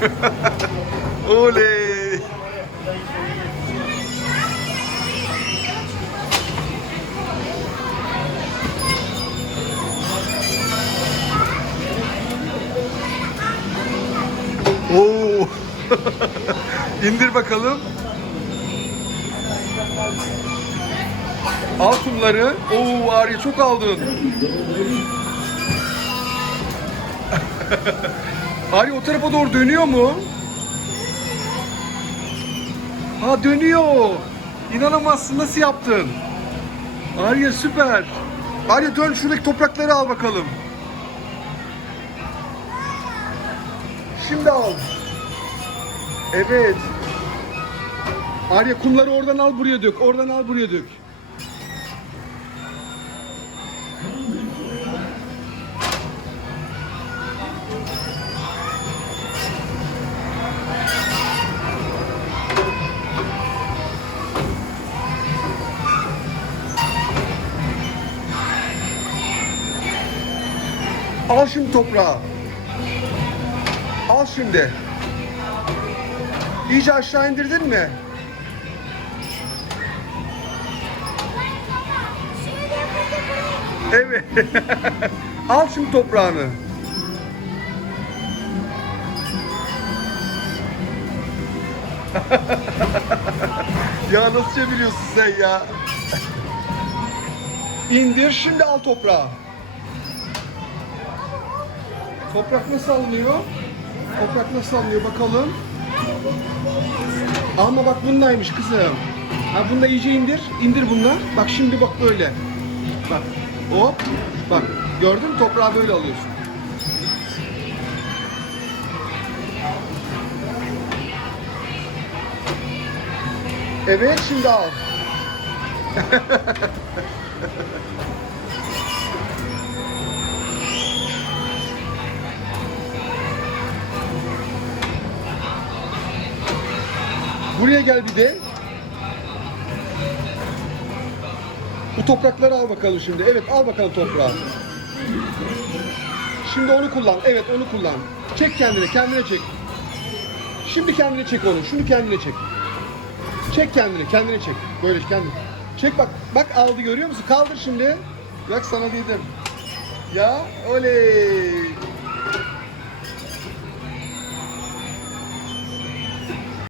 Oley! Oo! İndir bakalım. Al kumları. Oo Arya çok aldın. Arya o tarafa doğru dönüyor mu? Ha dönüyor. İnanamazsın nasıl yaptın? Arya süper. Arya dön şuradaki toprakları al bakalım. Şimdi al. Evet. Arya kumları oradan al buraya dök. Oradan al buraya dök. Al şimdi toprağı. Al şimdi. İyice aşağı indirdin mi? Evet. Al şimdi toprağını. ya nasıl çeviriyorsun sen ya? İndir şimdi al toprağı. Toprak nasıl alınıyor? Toprak nasıl alınıyor bakalım. Ama bak bundaymış kızım. Ha bunda iyice indir. İndir bunlar. Bak şimdi bak böyle. Bak. Hop. Bak. Gördün mü toprağı böyle alıyorsun. Evet şimdi al. Buraya gel bir de. Bu toprakları al bakalım şimdi. Evet al bakalım toprağı. Şimdi onu kullan. Evet onu kullan. Çek kendine, kendine çek. Şimdi kendine çek onu. Şunu kendine çek. Çek kendine, kendine çek. Böyle kendine. Çek bak. Bak aldı görüyor musun? Kaldır şimdi. Bak sana dedim. Ya oley.